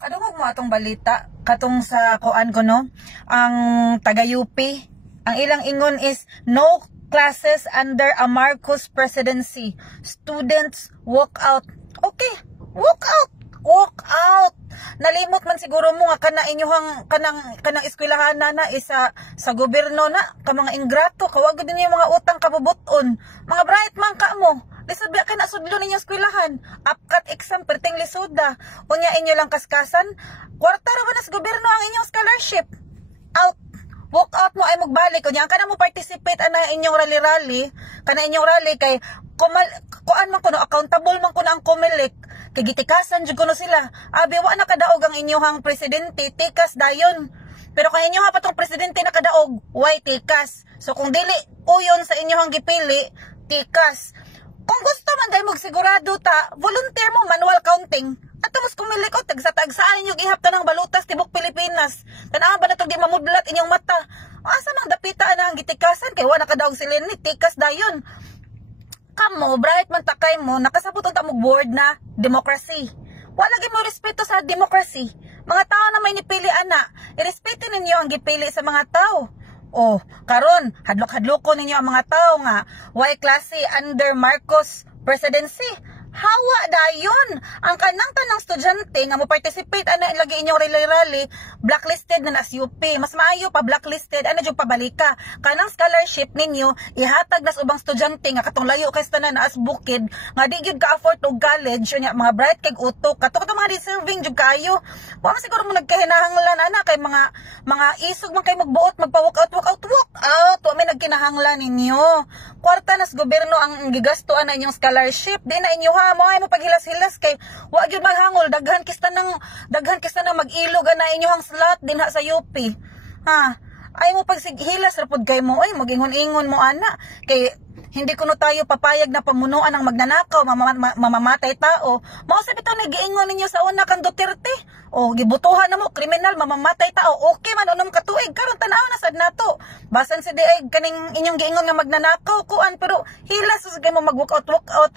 Kadungog mo atong balita katong sa kuan ko no, ang taga UP, ang ilang ingon is no classes under a Marcos presidency. Students walk out. Okay, walk out. Walk out. Nalimot man siguro mo nga kana inyong kanang eskwelahan na isa sa gobyerno na ka mga ingrato kawag din yung mga utang kabubuton. Mga bright man ka mo. Lisod ba kay nasudlo ninyo eskwelahan? Upcut exam perting lisoda. Unya inyo lang kaskasan. Kwarta ra ba na sa gobyerno ang inyong scholarship? Out. Walk out mo ay magbalik. Kunya kana mo participate ana inyong rally-rally, kana inyong rally kay kuan man kuno accountable man kuno ang Comelec. Kay gitikasan jud kuno sila. Abi wa na kadaog ang inyong presidente, tikas dayon. Pero kay inyo nga patong presidente nakadaog, why tikas? So kung dili uyon sa inyong gipili, tikas. Kung gusto man dahil magsigurado ta, volunteer mo manual counting. At tapos kumilik o tagsa-tagsaan inyong ihapta ng balutas tibok Pilipinas. Tanawa ba na itong di mamudlat inyong mata? Asa nang dapita na ang gitikasan? Kaya wala ka daw silin ni tikas dayon. Kamo, bright man takay mo, nakasabot ta mo board na demokrasy. Wala gyud mo respeto sa demokrasy. Mga tao na may nipili ana, irespeto ninyo ang gipili sa mga tao. Oh, karon hadlok-hadloko ninyo ang mga tao nga why klase under Marcos presidency. Hawa dayon ang kanang tanang estudyante nga mo participate ana ilagay inyong rally blacklisted na as UP. Mas maayo pa blacklisted ana jud pabalika. Kanang scholarship ninyo ihatag nas ubang estudyante nga katong layo kay tanan as bukid nga di gyud ka afford og college unya mga bright kay utok kato mga deserving jud kayo. Wa siguro mo nagkahinahanglan ana kay mga isog man kay magbuot magpa-walk out. Wa may nagkinahanglan ninyo. Kwarta nas gobyerno ang gigasto ana inyong scholarship. Di na inyo mo ay mo paghilas-hilas kay wa gyud maghangol daghan kista nang mag-ilog na inyong slot dinha sa UP. Ha, ay mo paghilas ra pud kay mo ay magingon-ingon mo ana kay hindi kuno tayo papayag na pamunuan ang magnanakaw, mamamatay tao. Mao sa bitaw nagiingon ninyo sa una kang Duterte. O gibutuhan na mo kriminal mamamatay tao. Okay man unom ka tuig karon tan-aw na sad nato. Basan si diay kaning inyong giingon nga magnanakaw kuan pero hilas sa mo mag-walk out.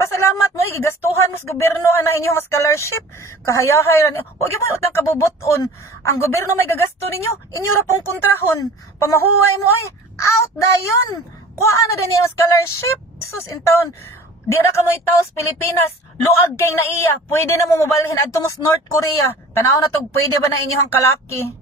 Pasalamat mo gigastuhan mo sa gobyerno ana inyong scholarship. Kahayahay ra. Wa gyud mo utang kabubuton. Ang gobyerno may gagasto ninyo, inyo ra pong kontrahon. Pamahuway mo ay out dayon. Kuha na din yung scholarship. Sus in town. Di ra ka mo itaos Pilipinas. Luag kay na iya. Pwede na mo mabalhin adto mo sa North Korea. Tanaw na to, pwede ba na inyong kalaki?